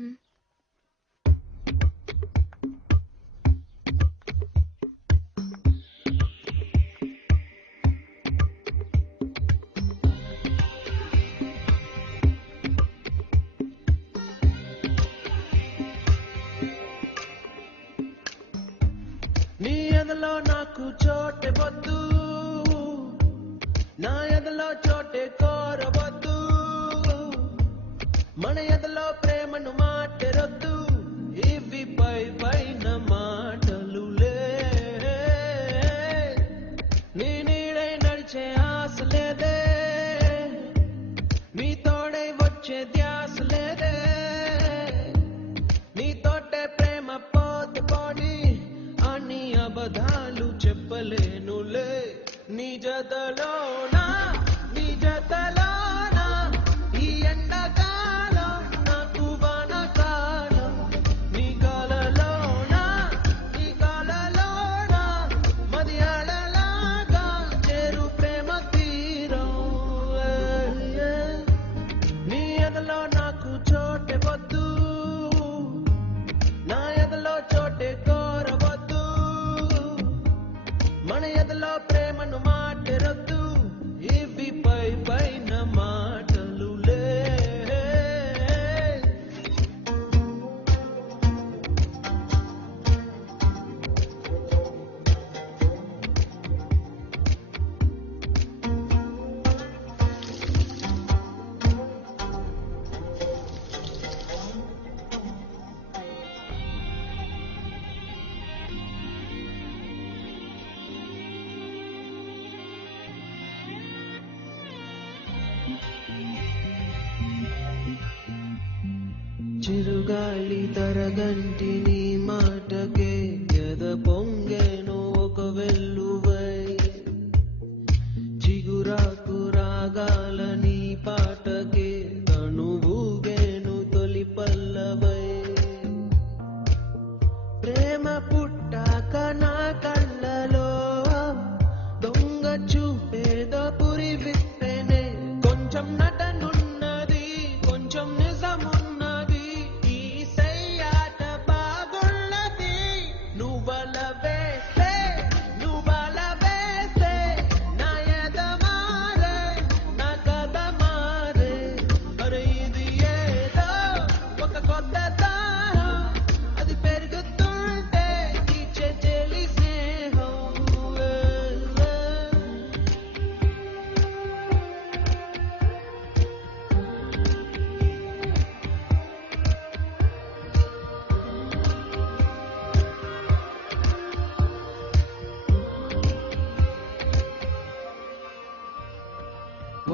హ్మ్. నీ ఎదలో నాకు చోటే వద్దు, నా ఎదలో చోటే కోరవద్దు, మన ఎదలో ప్రేమను మాటెరొద్దు, ఇవి పై పైన మాటలులే. నీ నీడై నడిచే ఆశ లేదే, నీ తోడై వచ్చే ధ్యాస లేదే, నీతోటే ప్రేమ పోతే పోని అని అబద్ధాలు చెప్పలేనులే. నీ జతలోనా, నీ జతలోనా, ఈ ఎండకాలం నాకు వానకాలం, నీ కలలోనా, నీ కలలోనా, మది అడలాగా చేరు ప్రేమ తీరం. నీ ఎదలో నాకు చోటే వద్దు, నా ఎదలో చోటే కోరవద్దు, మన ఎదలో ప్రేమను మాటెరొద్దు, ఇవి పై పైన మాటలులే. చిరుగాలి తరగంటి నీ మాటకే ఎద పొంగేను ఒక వెల్లువై, చిగురాకు రాగాల నీ పాటకే తనువూగేను తొలి పల్లవై. ప్రేమ పుట్టాక నా కళ్ళలో దొంగ చూపేదో పురి విప్పెనే, కొంచెం నటనున్నది కొంచెం నిజమున్నది, ఈ సయ్యాట బాగున్నది. నువ్వల వేస్తే నువ్వల వేస్తే నా ఎద మారే, నా కథ మారే. అరే ఇది ఏదో ఒక కొత్త తారం, అది పెరుగుతుంటే ఇచ్చే చెలి స్నేహం.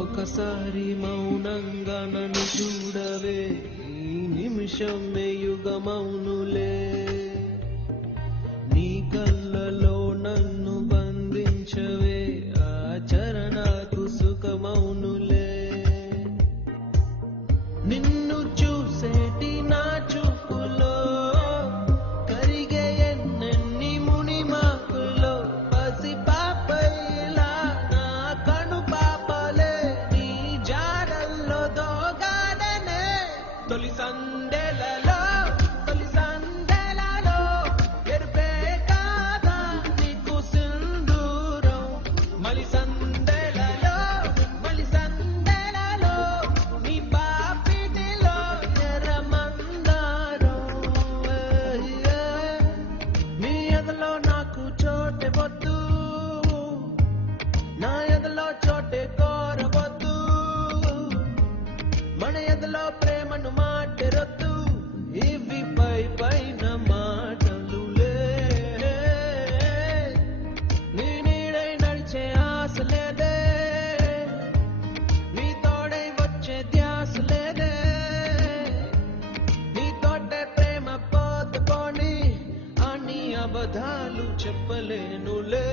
ఒకసారి మౌనంగా నన్ను చూడవే, ఈ నిమిషమే యుగమౌనులే, నీ కళ్ళలో నన్ను బంధించవే, ఆచరణకు సుఖమౌనులే. నిన్ను చూసేటి నా చూపులో కరిగే ఎన్నెన్ని మునిమాకులో, పసి పాపైలా నా కను పాపలే నీ జాడల్లో దోగాడనే. తొలి సందెలలో తొలి సందెలలో ఎరుపే కాదా నీకు సింధూరం, మలి సందెలలో మలి సందెలలో నీ పాపిటిలో ఎర్రమందారం. నీ ఎదలో నాకు చోటే వద్దు, నా ఎదలో చోటే కోరవద్దు, మన ఎదలో ప్రేమను మాటెరొద్దు, ఇవి పై పైన మాటలులే. నీ నీడై నడిచే ఆశ లేదే, నీ తోడై వచ్చే ధ్యాస లేదే, నీతోటే ప్రేమ పోతే పోని అని అబద్ధాలు చెప్పలేనులే.